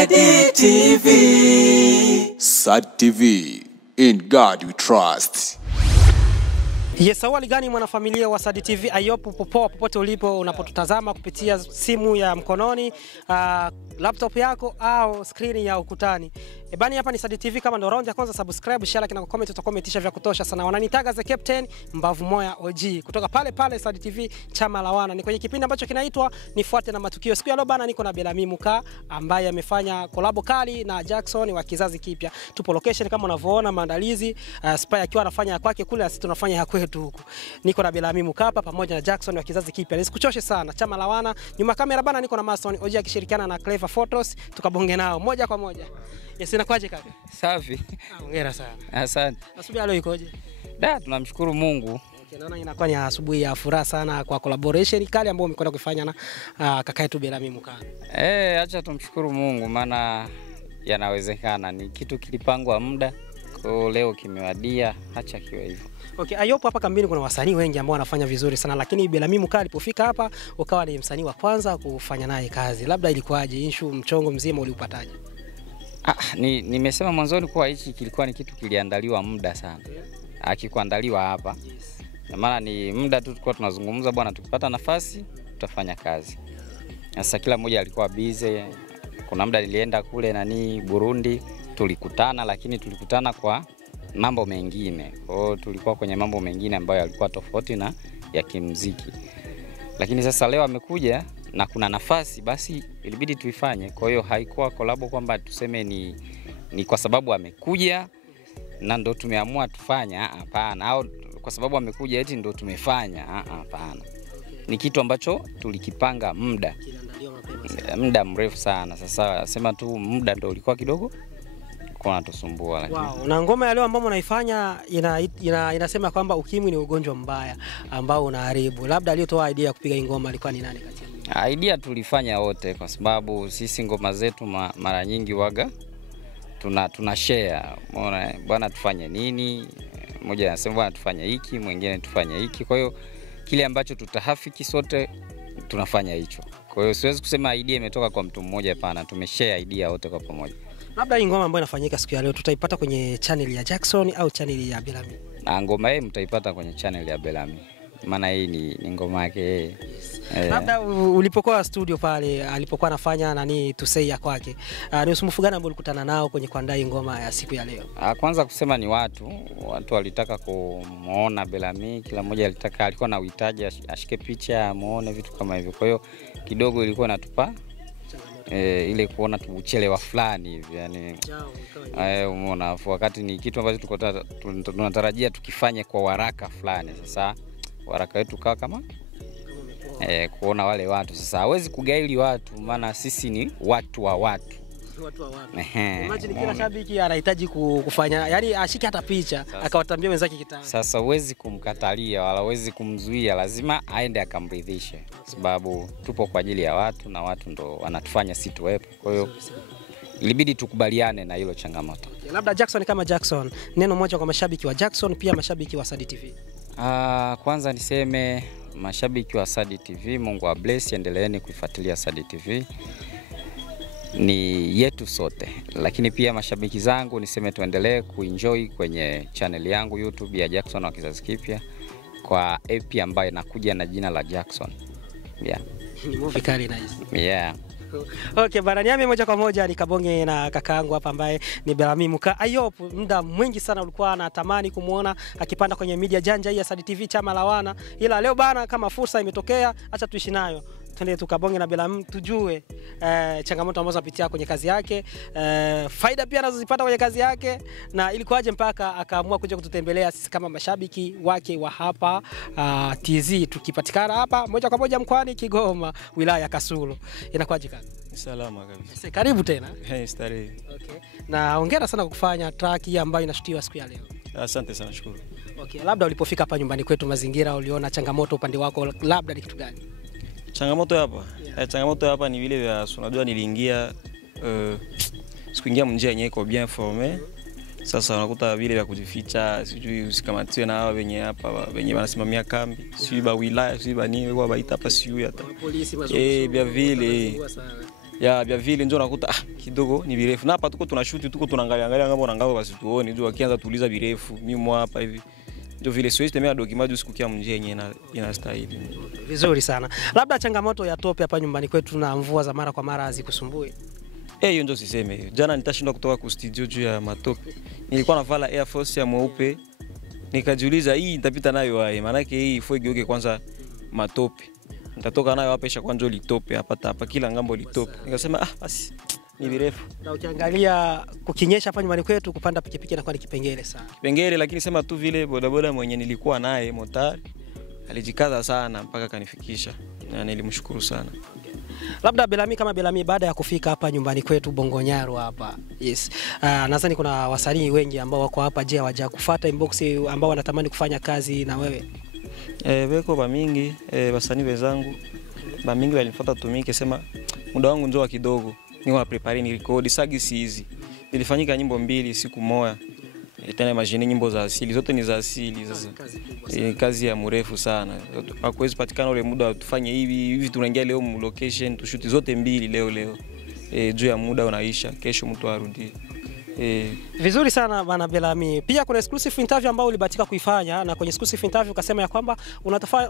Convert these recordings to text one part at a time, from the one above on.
Sadi TV. Sadi TV, in God we trust. Yes, awali gani mwanafamilia wa Sadi TV, ayopo popote ulipo unapotutazama kupitia simu ya mkononi, laptop yako au screen ya ukutani. Bani hapa ni Sadi TV, kama ndo round ya kwanza subscribe, share na comment, utakometisha vya kutosha sana. Wananitaga the Captain Mbavu Moya OG kutoka pale Sadi TV chama la wana. Ni kwenye kipindi ambacho kinaitwa Nifuate na Matukio. Siku ya leo bana niko na Belami Muka ambaye amefanya collab kali na Jackson wa kizazi kipya. Tupo location kama unavyoona, maandalizi Spy akiwa anafanya kwake kule, sisi tunafanya ya kwetu huku. Niko na Belami Muka hapa pamoja na Jackson wa kizazi kipya. Nisikuchoshe sana, chama la wana. Nyuma kamera bana niko na Mason OG akishirikiana na Clever Photos, tukabonge nao moja kwa moja. Yes, inakwaje kaka? Safi. Hongera sana. Asante. Asubuhi leo ikoje? Tunamshukuru Mungu. Okay, naona inakuwa ni asubuhi ya furaha sana kwa collaboration kali ambayo umekwenda kufanya na kaka yetu Belami Muka. Acha tumshukuru Mungu maana yanawezekana, ni kitu kilipangwa muda, kwa leo kimewadia, acha kiwe hivyo. Okay, ayopo hapa kambini kuna wasanii wengi ambao wanafanya vizuri sana, lakini Belami Muka alipofika hapa ukawa ni msanii wa kwanza kufanya naye kazi. Labda ilikuwaje? Issue mchongo mzima uliupataje? Nimesema mwanzoni kuwa hichi kilikuwa ni kitu kiliandaliwa muda sana. Akikuandaliwa hapa. Na maana ni muda tu tulikuwa tunazungumza, bwana tukipata nafasi tutafanya kazi. Sasa kila mmoja alikuwa busy. Kuna muda nilienda kule Burundi, tulikutana, lakini tulikutana kwa mambo mengine. Kwa hiyo tulikuwa kwenye mambo mengine ambayo yalikuwa tofauti na ya kimuziki. Lakini sasa leo amekuja na kuna nafasi, basi ilibidi tuifanye. Kwa hiyo haikuwa collab kwamba tuseme ni kwa sababu amekuja na ndo tumeamua tufanya, hapana. Au kwa sababu amekuja eti ndo tumefanya, hapana. Ni kitu ambacho tulikipanga muda mrefu sana. Sasa sema tu muda ndo ulikuwa kidogo kwa tusumbua. Wow, na ngoma ya leo ambayo unaifanya inasema kwamba ukimwi ni ugonjwa mbaya ambao unaharibu. Labda aliyotoa idea ya kupiga ngoma alikuwa ni nani kati yenu? Idea tulifanya wote kwa sababu sisi ngoma zetu mara nyingi waga tuna share. Umeona bwana, tufanye nini? Mmoja anasema bwana tufanye hiki, mwingine tufanye hiki. Kwa hiyo kile ambacho tutahafiki sote tunafanya hicho. Kwa hiyo siwezi kusema idea imetoka kwa mtu mmoja, hapana, tumeshare idea wote kwa pamoja. Labda hii ngoma ambayo inafanyika siku ya leo tutaipata kwenye channel ya Jackson au channel ya Belami? Na ngoma hii mtaipata kwenye channel ya Belami. Maana hii ni ngoma yake yeye. Labda ulipokuwa studio pale alipokuwa anafanya tusei ya kwake, ni usumbufu gani ambao ulikutana nao kwenye kuandaa ngoma ya siku ya leo? Kwanza kusema ni watu walitaka kumuona Belami, kila mmoja alikuwa na uhitaji ashike picha amuone vitu kama hivyo. Kwa hiyo kidogo ilikuwa inatupa ile kuona tuchelewa fulani hivi, yani umeona, wakati ni kitu ambacho tunatarajia tukifanye kwa haraka fulani. Sasa haraka wetu kawa kama kuona wale watu. Sasa hawezi kugaili watu, maana sisi ni watu wa watu. Imagine kila shabiki anahitaji kufanya, yani ashike hata picha akawatambia wenzake kitambo. Sasa huwezi kumkatalia wala huwezi kumzuia, lazima aende akamridhishe, sababu tupo kwa ajili ya watu na watu ndo wanatufanya sisi tuwepo. Kwa hiyo ilibidi tukubaliane na hilo changamoto. Labda Jackson kama Jackson, neno moja kwa mashabiki wa Jackson pia mashabiki wa Sadi TV. Kwanza niseme mashabiki wa Sadi TV, Mungu wa bless, endeleeni kuifuatilia Sadi TV. Ni yetu sote. Lakini pia mashabiki zangu niseme tuendelee kuenjoy kwenye channel yangu YouTube ya Jackson wa kizazi kipya kwa EP ambayo inakuja na jina la Jackson. Ni movie kali nice. Okay, bana niame moja kwa moja nikabonge na kakaangu hapa ambaye ni Belami Muka. Ayopo muda mwingi sana ulikuwa anatamani kumuona akipanda kwenye media janja hii ya Sadi TV chama la wana. Ila leo bana kama fursa imetokea, acha tuishi nayo. Twende tukabonge na Belami tujue changamoto ambazo anapitia kwenye kazi yake, faida pia anazozipata kwenye kazi yake, na ilikuwaje mpaka akaamua kuja kututembelea sisi kama mashabiki wake wa hapa TZ, tukipatikana hapa moja kwa moja mkoani Kigoma, wilaya ya Kasulu. Inakuwaje kaka? Salama kabisa. Karibu tena. Starehe. Okay. Na hongera sana kwa kufanya track hii ambayo inashutiwa siku ya leo. Asante sana, shukuru. Okay, labda ulipofika hapa nyumbani kwetu mazingira uliona changamoto upande wako, labda ni kitu gani? Changamoto hapa? Changamoto hapa ni vile vya unajua niliingia sikuingia njia yenyewe iko bien formé. Sasa unakuta vile vya kujificha, sijui usikamatiwe na hao wenye hapa wenye wanasimamia kambi, sijui ba wilaya, sijui ba nini kwa baita hapa sijui hata. Polisi mazuri. Vya vile. ya vya vile ndio nakuta kidogo ni virefu. Na hapa tuko tunashoot, tuko tunaangalia ngambo na ngambo basi tuone ndio wakianza tuuliza virefu. Mimi hapa hivi. Ndio vile siwezi tembea document usiku kia mjie yenyewe inastahili. Vizuri sana. Labda changamoto ya tope hapa nyumbani kwetu na mvua za mara kwa mara hazikusumbui? Hiyo ndio siseme hiyo. Jana nitashindwa kutoka ku studio juu ya matope. Nilikuwa navala Air Force ya mweupe. Nikajiuliza hii nitapita nayo wapi? Maana yake hii ifo igeuke kwanza matope. Nitatoka nayo hapa isha kwanza litope hapa kila ngambo litope. Nikasema basi ni virefu. Na ukiangalia kukinyesha hapa nyumbani kwetu kupanda pikipiki na kwa ni kipengele sana. Kipengele, lakini sema tu vile bodaboda mwenye nilikuwa naye motari alijikaza sana mpaka kanifikisha. Na nilimshukuru sana. Labda Belami, kama Belami baada ya kufika hapa nyumbani kwetu Bongonyaro hapa. Yes. Nadhani kuna wasanii wengi ambao wako hapa, je, hawaja kufuata inbox ambao wanatamani kufanya kazi na wewe? Beko ba mingi, wasanii wenzangu ba mingi walinifuata tumike sema muda wangu njoo kidogo. Niko na prepare ni record sagisi hizi. Nilifanyika nyimbo 2 siku moja. Tena imagine nyimbo za asili, zote ni za asili sasa. Kazi ya mrefu sana. Hakuwezi patikana ule muda tufanye hivi tunaingia leo mu location tushuti zote 2 leo. Juu ya muda unaisha, kesho mtu arudi. Vizuri sana bana Belami. Pia kuna exclusive interview ambao ulibahatika kuifanya, na kwenye exclusive interview ukasema ya kwamba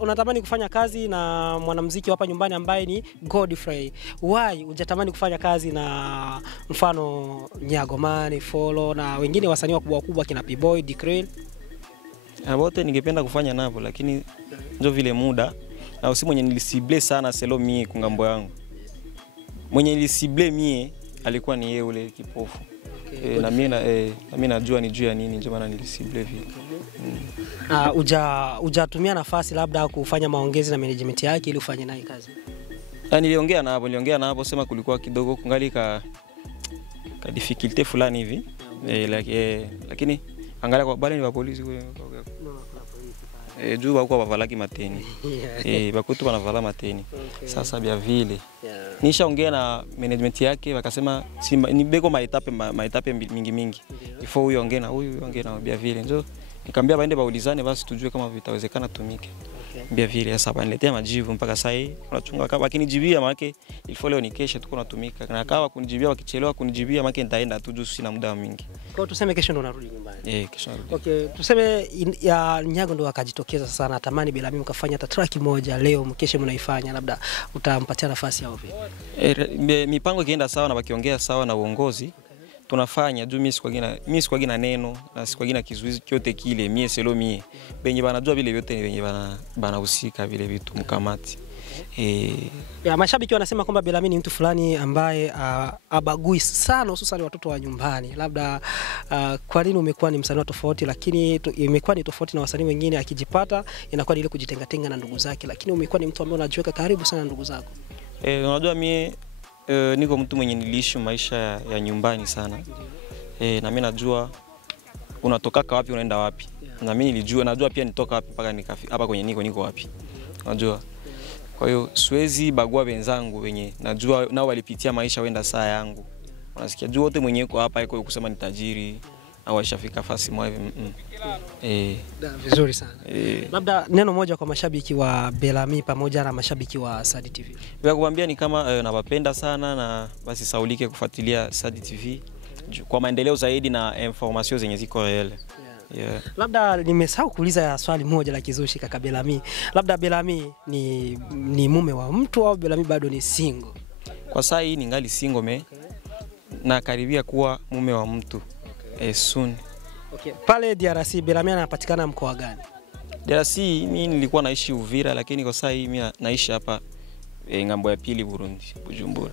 unatamani kufanya kazi na mwanamuziki hapa nyumbani ambaye ni Godfrey. Why hujatamani kufanya kazi na mfano Nyagomani, Follow na wengine wasanii wakubwa kina P-Boy, Decreel? Wote ningependa kufanya nao lakini ndio vile muda na usi mwenye nilisible sana selo mie kungambo yangu. Mwenye nilisible mie alikuwa ni yeye ule kipofu. Na mimi najua ni juu ya nini ndio maana nilisible vile. Hujatumia nafasi labda kufanya maongezi na management yake ili ufanye naye kazi? Niliongea na hapo sema kulikuwa kidogo kungali ka difficulty fulani hivi. Lakini angalia kwa bali ni wa polisi kule. Juu wako wavalaki mateni. Bakutu wanavala mateni. Sasa bia vile. Nishaongea na management yake wakasema ni beko maetape mingi. Before huyo ongea na huyu ongea na bia vile. Ndio nikamwambia baende baulizane basi tujue kama vitawezekana tumike. Bia vile sasa baniletea majibu mpaka sasa hii tunachunga kama akinijibia maana ilifo leo ni kesho tuko natumika. Na kawa kunijibia wakichelewa kunijibia maana nitaenda tu juu sina muda mwingi. Kwa tuseme kesho ndo unarudi nyumbani? Kesho narudi. Okay, tuseme ya Nyago ndo akajitokeza sasa natamani Belami mkafanya hata track moja leo mkeshe mnaifanya, labda utampatia nafasi au vipi? Mipango ikienda sawa na wakiongea sawa na uongozi tunafanya juu mimi sikuagi na neno na sikuagi na kizuizi chote kile mie selo mie benye banajua vile vyote ni benye banahusika vile vitu mkamati. Ya mashabiki wanasema kwamba Belami ni mtu fulani ambaye abagui sana hususan watoto wa nyumbani. Labda kwa nini umekuwa ni msanii tofauti, lakini imekuwa ni tofauti na wasanii wengine, akijipata inakuwa ni ile kujitenga na ndugu zake, lakini umekuwa ni mtu ambaye unajiweka karibu sana na ndugu zako? Unajua mie niko mtu mwenye niliishi maisha ya nyumbani sana. Na mimi najua unatoka wapi unaenda wapi. Na mimi najua pia nitoka wapi mpaka nikafika hapa kwenye niko wapi. Unajua. Kwa hiyo siwezi bagua wenzangu wenye najua nao walipitia maisha wenda saa yangu. Unasikia jua wote mwenye yuko hapa yuko kusema ni tajiri au ashafika fasi mwa hivi. Vizuri sana. Labda neno moja kwa mashabiki wa Belami pamoja na mashabiki wa Sadi TV. Vya kuambia ni kama nawapenda sana na basi saulike kufuatilia Sadi TV kwa maendeleo zaidi na information zenye ziko real. Labda nimesahau kuuliza swali moja la kizushi kaka Belami. Labda Belami ni mume wa mtu au Belami bado ni single? Kwa sasa hii ningali single na karibia kuwa mume wa mtu soon. Okay. Pale DRC Belami anapatikana mkoa gani? DRC mimi nilikuwa naishi Uvira lakini kwa sasa hii mimi naishi hapa ngambo ya pili Burundi, Bujumbura.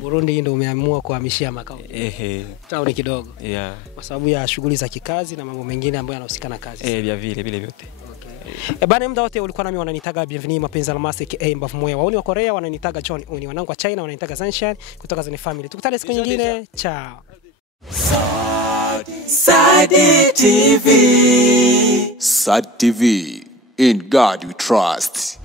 Burundi ndio umeamua kuhamishia makao. Town kidogo. Kwa sababu ya shughuli za kikazi na mambo mengine ambayo yanahusika na kazi. Vya vile vyote. Bana muda wote ulikuwa nami wananitaga Bienvenue Mapenzi Almasi aka Mbavu Moya. Wauni wa Korea wananitaga John Uni. Wanangu wa China wananitaga Sunshine kutoka Zeni Family. Tukutane siku nyingine. Ciao. Sadi TV. Sadi TV. In God we trust.